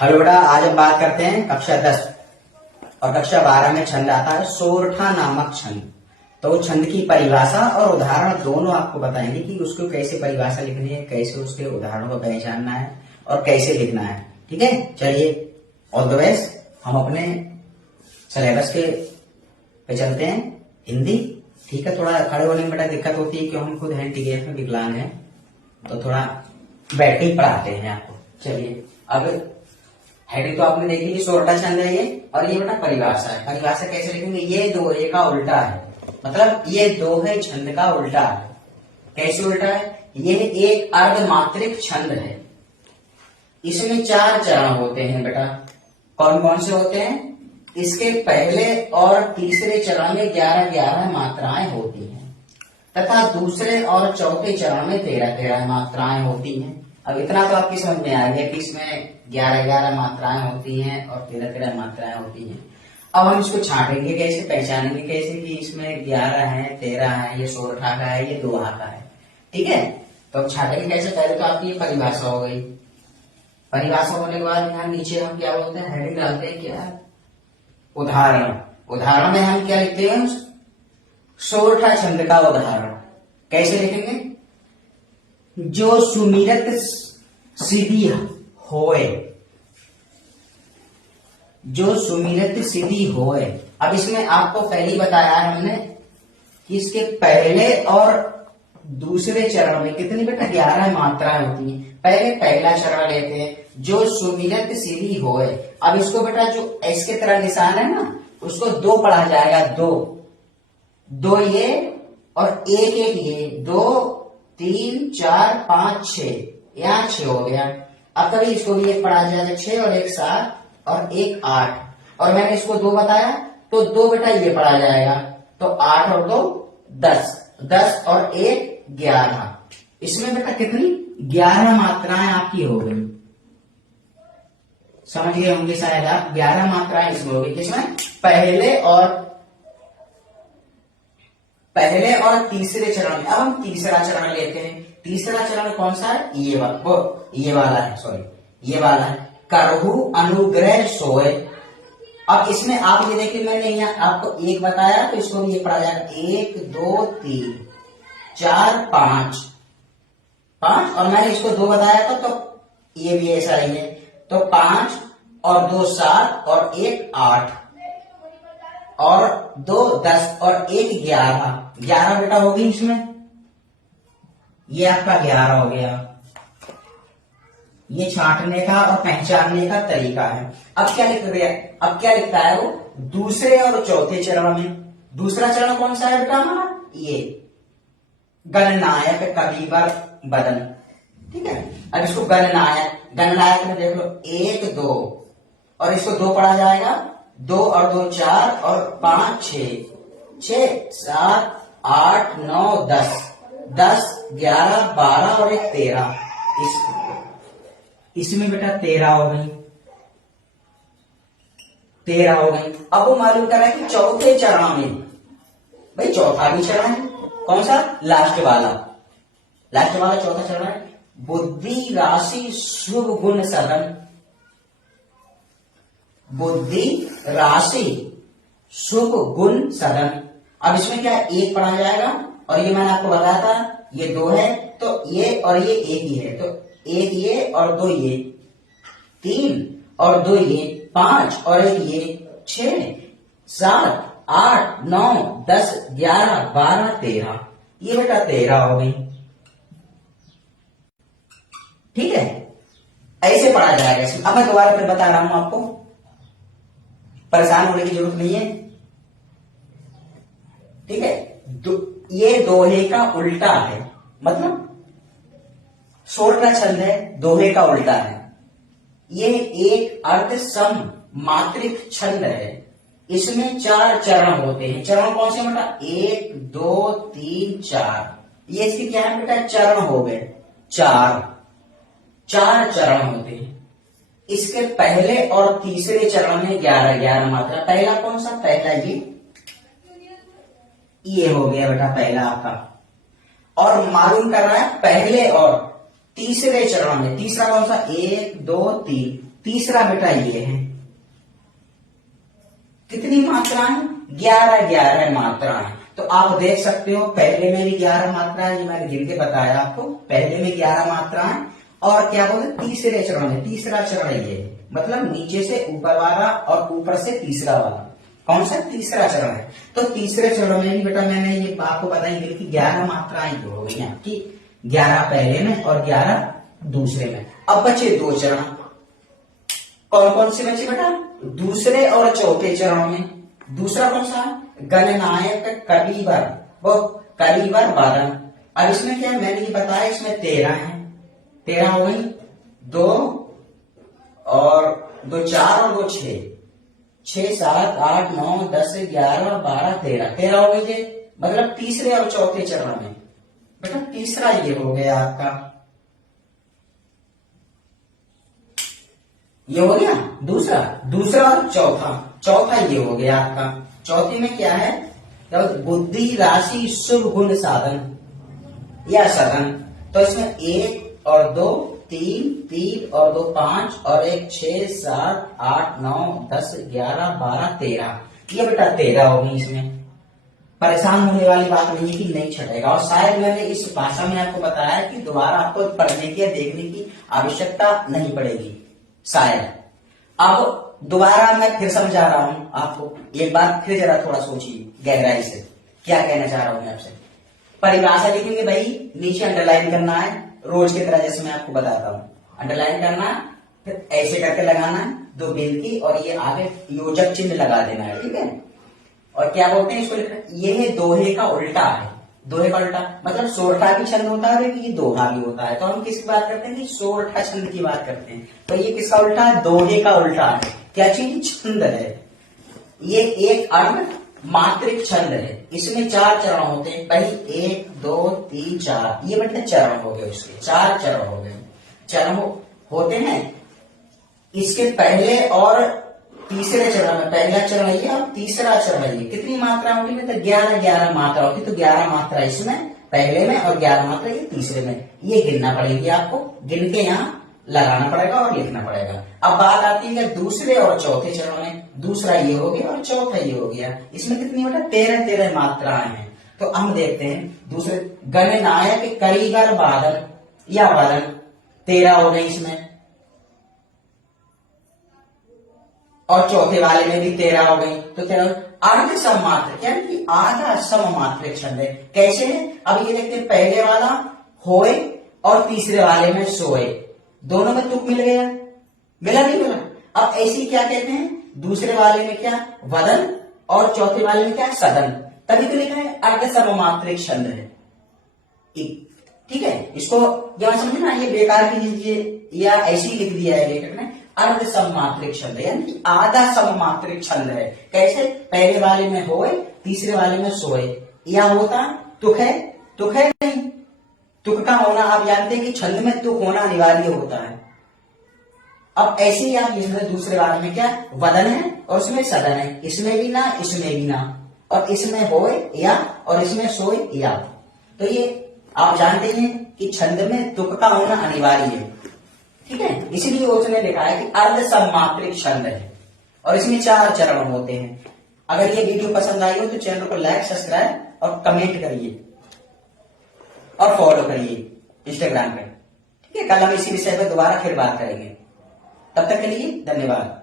Hello बेटा, आज हम बात करते हैं कक्षा 10 और कक्षा 12 में छंद आता है सोरठा नामक छंद। तो छंद की परिभाषा और उदाहरण दोनों आपको बताएंगे कि उसको कैसे परिभाषा लिखनी है, कैसे उसके उदाहरणों को पहचानना है और कैसे लिखना है। ठीक है, चलिए ऑल द बेस्ट। हम अपने सिलेबस के पे चलते हैं। हिंदी ठीक है, थोड़ा खड़े होने में बेटा दिक्कत होती है क्योंकि हम खुद हैंडीकैप में विकलांग हैं, तो थोड़ा बैठ के ही पढ़ाते हैं आपको। चलिए, अब हेडिंग तो आपने देखी, ये सोरठा छंद है ये, और ये बेटा परिभाषा है। परिभाषा कैसे लिखेंगे? ये दोहे का उल्टा है, मतलब ये दोहे छंद का उल्टा है। कैसे उल्टा है? ये एक अर्धमात्रिक छंद है। इसमें 4 चरण होते हैं बेटा। कौन कौन से होते हैं? इसके पहले और तीसरे चरण में 11-11 मात्राएं होती हैं तथा दूसरे और चौथे चरण में 13-13 मात्राएं होती हैं। अब इतना तो आपकी समझ में आ गया कि इसमें 11-11 मात्राएं होती हैं और 13-13 मात्राएं होती हैं। अब हम इसको छांटेंगे कैसे, पहचानेंगे कैसे कि इसमें 11 है, 13 है, ये सोरठा का है, ये दोहा का है। ठीक है, तो अब छांटेंगे कैसे? पहले तो आपकी ये परिभाषा हो गई। परिभाषा होने के बाद यहाँ नीचे हम क्या बोलते हैं? हेडिंग डालते हैं क्या? उदाहरण। उदाहरण में हम क्या लिखते हैं? सोरठा छंद का उदाहरण। कैसे लिखेंगे? जो सुमिरत सिद्धि होए, जो सुमिरत सिद्धि होए। अब इसमें आपको पहले ही बताया है हमने कि इसके पहले और दूसरे चरण में कितनी बेटा 11 मात्राएं होती हैं। पहले पहला चरण लेते हैं, जो सुमिरत सिद्धि होए। अब इसको बेटा जो एस के तरह निशान है ना, उसको 2 पढ़ा जाएगा। 2 ये और एक ये, 2 3 4 5 6, यहाँ 6 हो गया। अब कभी इसको भी एक पढ़ा जाएगा 6 और 1 7 और 1 8, और मैंने इसको 2 बताया तो 2 बेटा ये पढ़ा जाएगा, तो 8 और 2 10, 10 और 1 11। इसमें बेटा कितनी 11 मात्राएं आपकी हो गई। समझ गए होंगे शायद आप। 11 मात्राएं इसमें हो गई। किसमें? पहले और तीसरे चरण में। अब हम तीसरा चरण लेते हैं। तीसरा चरण कौन सा है? ये वाला है, सॉरी, ये वाला है। करहु अनुग्रह सोए। अब इसमें आप ये देखिए, मैंने यहाँ आपको 1 बताया तो इसको भी ये पढ़ा जाएगा। 1 2 3 4 5, और मैंने इसको 2 बताया था तो ये भी ऐसा ही है। तो 5 और 2 7 और 1 8 और 2 10 और 1 11। 11 बेटा होगी इसमें। ये आपका 11 हो गया। ये छांटने का और पहचानने का तरीका है। अब क्या लिखता है वो? दूसरे और चौथे चरण में। दूसरा चरण कौन सा है बेटा हमारा? ये गणनायक कविवर बदन। ठीक है, अब इसको गणनायक में देख लो 1 2, और इसको 2 पढ़ा जाएगा। 2 और 2 4 और 5 6, 6 7 8 9 10, 10 11 12 और 1 13। इसमें बेटा 13 हो गई। 13 हो गई। अब वो मालूम कर रहा है कि चौथे चरण में, भाई चौथा भी चरण है। कौन सा? लास्ट वाला चौथा चरण है। बुद्धि राशि शुभ गुण सदन। बुद्धि राशि शुभ गुण सदन। अब इसमें क्या 1 पढ़ा जाएगा, और ये मैंने आपको बताया था ये 2 है तो ये और ये 1 ही है, तो 1 ये और 2 ये, 3 और 2 ये, 5 और 1 ये, 6 7 8 9 10 11 12 13। ये बेटा 13 हो गई। ठीक है, ऐसे पढ़ा जाएगा इसमें। अब मैं दोबारा फिर बता रहा हूं आपको, परेशान होने की जरूरत नहीं है। ठीक है, ये दोहे का उल्टा है, मतलब सोरठा छंद है, दोहे का उल्टा है। ये एक अर्ध सम मात्रिक छंद है। इसमें 4 चरण होते हैं। चरण कौन से बेटा? 1 2 3 4। ये इसके क्या है बेटा? चरण हो गए। 4 चरण होते हैं। इसके पहले और तीसरे चरण में 11-11 मात्रा। पहला कौन सा? पहला ये हो गया बेटा पहला आपका। और मालूम कर रहा है पहले और तीसरे चरण में। तीसरा कौन सा? 1 2 3। तीसरा बेटा ये है, कितनी मात्राएं? 11 मात्राएं। तो आप देख सकते हो पहले में भी 11 मात्राएं, ये मैंने गिन के बताया आपको, पहले में 11 मात्राएं, और क्या बोलते तीसरे चरण में, तीसरा चरण ये है, मतलब नीचे से ऊपर वाला और ऊपर से तीसरा वाला, कौन सा? तीसरा चरण है। तो तीसरे चरण में भी बेटा मैंने ये आपको बताई कि 11 मात्राएं जो हो गई आपकी, 11 पहले में और 11 दूसरे में। अब बचे 2 चरण, कौन कौन से बचे बेटा? दूसरे और चौथे चरण में। दूसरा कौन सा? गणनायक कलीबर, वो कलीबर वादन। अब इसमें क्या मैंने ये बताया, इसमें 13 है, 13 हो गई, 2 और 2 4 और 2 6, 6 7 8 9 10 11 12 13, 13 हो गई ये, मतलब तीसरे और चौथे चरण में। बेटा तीसरा ये हो गया आपका, ये हो गया दूसरा, दूसरा और चौथा, चौथा ये हो गया आपका। चौथे में क्या है? बुद्धि राशि शुभ गुण साधन या सदन। तो इसमें 1 और 2 3, 3 और 2 5 और 1 6 7 8 9 10 11 12 13, ये बेटा 13 होगी। इसमें परेशान होने वाली बात नहीं है कि नहीं छटेगा, और शायद मैंने इस भाषा में आपको बताया कि दोबारा आपको पढ़ने की या देखने की आवश्यकता नहीं पड़ेगी शायद। अब दोबारा मैं फिर समझा रहा हूं आपको, एक बार फिर जरा थोड़ा सोचिए गहराई से क्या कहना चाह रहा हूं मैं आपसे। परिभाषा लिखेंगे भाई, नीचे अंडरलाइन करना है रोज की तरह, जैसे मैं आपको बताता हूं, अंडरलाइन करना है, फिर ऐसे करके लगाना है 2 बिंद की, और ये आगे योजक चिन्ह लगा देना है, ठीक है। और क्या बोलते हैं इसको लिखना, ये दोहे का उल्टा है। दोहे का उल्टा मतलब सोरठा भी छंद होता है, ये दोहा भी होता है। तो हम किसकी बात करते हैं? कि सोरठा छंद की बात करते हैं। तो ये किसका उल्टा है? दोहे का उल्टा है। क्या चीज? छंद है। ये एक अर्ध मात्रिक छंद है, इसमें 4 चरण होते हैं। पहले 1 2 3 4, ये बेटा चरण हो गए, उसके 4 चरण हो गए। चरण होते हैं इसके पहले और तीसरे चरण में। पहला चरण ये और तीसरा चरण ये। कितनी मात्रा होगी? मतलब 11 मात्रा होगी। तो 11 मात्रा इसमें पहले में और 11 मात्रा ये तीसरे में। ये गिनना पड़ेगी आपको, गिन के यहाँ लगाना पड़ेगा और लिखना पड़ेगा। अब बात आती है दूसरे और चौथे चरण में। दूसरा ये हो गया और चौथा ये हो गया। इसमें कितनी बेटा? 13 मात्राएं हैं। तो हम देखते हैं दूसरे, गणनायक करीगर बादल या वदन, 13 हो गई इसमें, और चौथे वाले में भी 13 हो गई। तो 13 अर्ध सममात्र, यानी कि आधा सममात्रिक छंद है। कैसे है? अब ये देखते हैं, पहले वाला होए और तीसरे वाले में सोए, दोनों में तुक मिल गया, मिला नहीं मिला? अब ऐसी क्या कहते हैं? दूसरे वाले में क्या? वदन, और चौथे वाले में क्या? सदन। तभी तो लिखा है अर्ध सममात्रिक छंद है, ठीक है। इसको जब समझे ना, ये बेकार की लीजिए या ऐसे ही लिख दिया है लेखक ने, अर्ध सममात्रिक छंद है, यानी कि आधा सममात्रिक छंद है। कैसे? पहले वाले में होए, तीसरे वाले में सोए। या होता तुक है, तुक है नहीं, तुक का होना आप जानते हैं कि छंद में तुक होना अनिवार्य होता है। अब ऐसे ही आप इसमें दूसरे वाले में क्या? वदन है और उसमें सदन है, इसमें भी ना इसमें भी ना, और इसमें होए या और इसमें सोए या। तो ये आप जानते हैं कि छंद में तुक का होना अनिवार्य है, ठीक है। इसीलिए उसने लिखा है कि अर्ध सममात्रिक छंद है, और इसमें 4 चरण होते हैं। अगर ये वीडियो पसंद आई हो तो चैनल को लाइक, सब्सक्राइब और कमेंट करिए और फॉलो करिए इंस्टाग्राम पे, ठीक है। कल हम इसी विषय पर दोबारा फिर बात करेंगे। तब तक के लिए धन्यवाद।